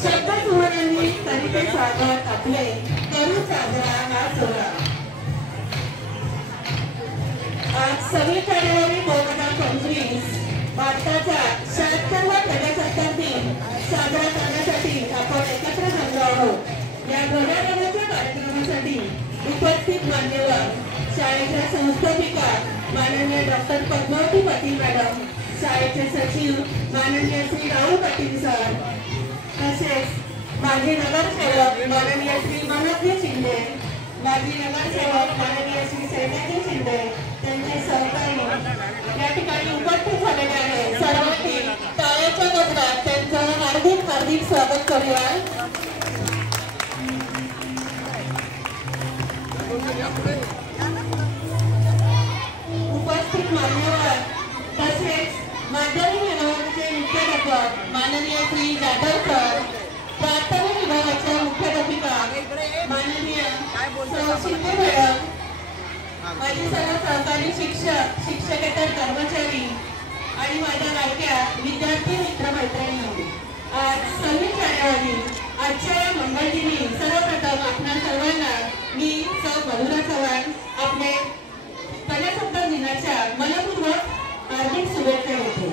शब्दसुवरांनी करीते स्वागत आपले करू साजरा हा सोहळा। आज 26 जानेवारी 2025 भारताचा 76वा प्रजासत्ताक दिन साजरा करण्यासाठी आपण एकत्र जमलो आहोत। या ध्वजारोहणाच्या कार्यक्रमासाठी उपस्थित मान्यवर शाळेच्या संस्थापिका माननीय डॉक्टर पद्मावती पाटील मॅडम, शाळेचे सचिव माननीय श्री राहुल पाटील सर, तसेच माजी नगरसेवक माननीय श्री मनोज शिंदे, माजी नगरसेवक माननीय श्री सैन्याजी शिंदे, त्यांचे सहकारी या ठिकाणी उपस्थित झालेले आहेत। सर्वांनी टाळ्याच्या गजरात त्यांचं हार्दिक हार्दिक स्वागत करूया। उपस्थित मान्यवर तसेच माध्यमिक विभागाचे मुख्याध्यापक माननीय श्री जाधव सर, प्राथमिक विभागाच्या मुख्याध्यापिका माननीय शिंदे मॅडम, माझे सर्व सहकारी शिक्षक शिक्षकेतर कर्मचारी आणि माझ्या लाडक्या विद्यार्थी मित्रमैत्रिणी, आज 26 जानेवारी आजच्या या मंगळदिनी सर्वप्रथम आपणा सर्वांना मी सौ मधुरा चव्हाण आपले प्रजासत्ताक दिनाच्या मनपूर्वक हार्दिक शुभेच्छा देते।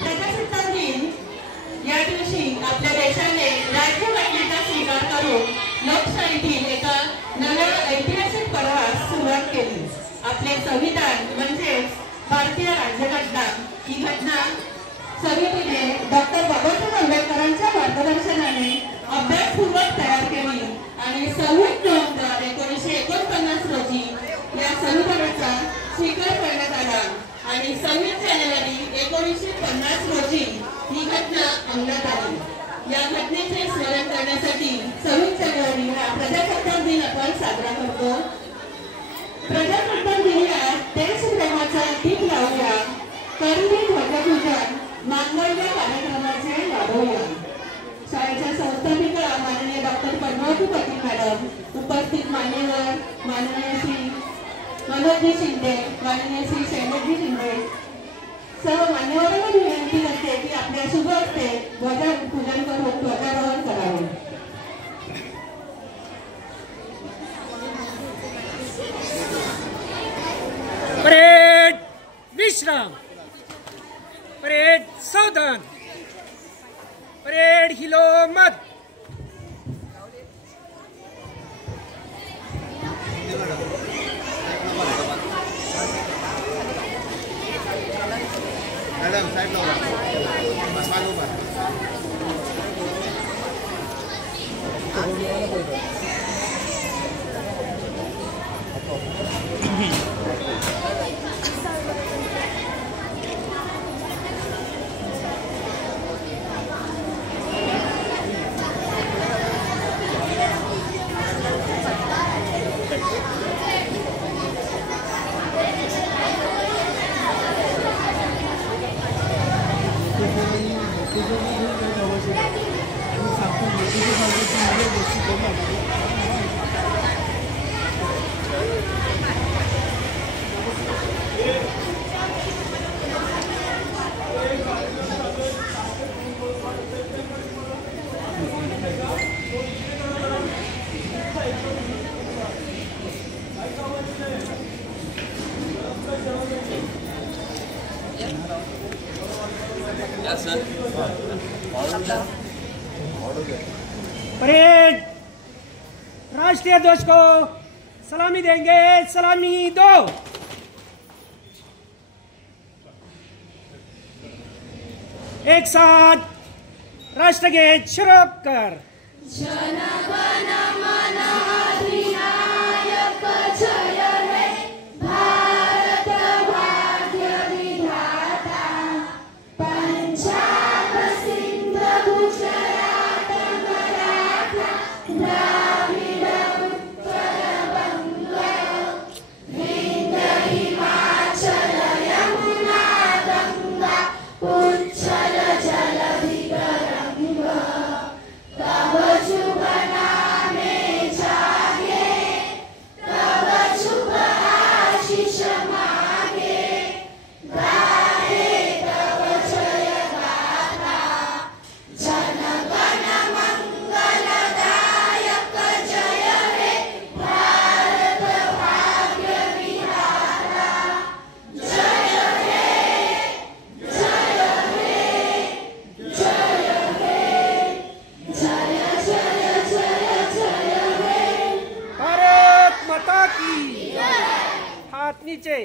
प्रजासत्ताक दिन या दिवशी आपल्या देशाने राज्यघटनेचा स्वीकार करून लोकशाहीतील एका नव्या ऐतिहासिक पर्वास सुरुवात केली। आपले संविधान म्हणजे भारतीय राज्यघटना ही घटना समितीने डॉक्टर बाबासाहेब आंबेडकरांच्या मार्गदर्शनाने अभ्यासपूर्वक तयार केली आणि 26 नोव्हेंबर 1949 रोजी या संविधानाचा स्वीकार करण्यात आला आणि 26 जानेवारी 1950 रोजी ही घटना अंमलात आली। या घटनेचे स्मरण करण्यासाठी 26 जानेवारी हा प्रजासत्ताक दिन आपण साजरा करतो। प्रजासत्ताक दिनी आज देशप्रेमाचा दीप लावूया, करूया ध्वजपूजन, मांगल्य कार्यक्रमाचे लाभूया। शाळेच्या संस्थापिका माननीय डॉक्टर पद्मावती पाटील मॅडम, उपस्थित मान्यवर माननीय श्री मनोज शिंदे, माननीय श्री सैन्याजी शिंदे, सर्व मान्यवरांना विनंती करते की आपल्या शुभ हस्ते ध्वजपूजन करून ध्वजारोहण करावे। परेड विश्राम, परेड सावधान, परेड हिलो मत। मैडम साइड लो, बस आगे ऊपर। परेड राष्ट्रीय ध्वज को सलामी देंगे, सलामी दो। एक साथ राष्ट्रगीत शुरू कर। जन गण मन अधिनायक जय हे भारत भाग्य विधाता, पंजाब सिंध गुजरात मराठा द्राविड उत्कल बंग, विंध्य हिमाचल यमुना गंगा उच्चल जलधि तरंग, तब शुभ नामे जागे, तब शुभ आशीष मागे, गाहे तब जय गाथा, जन नीचे।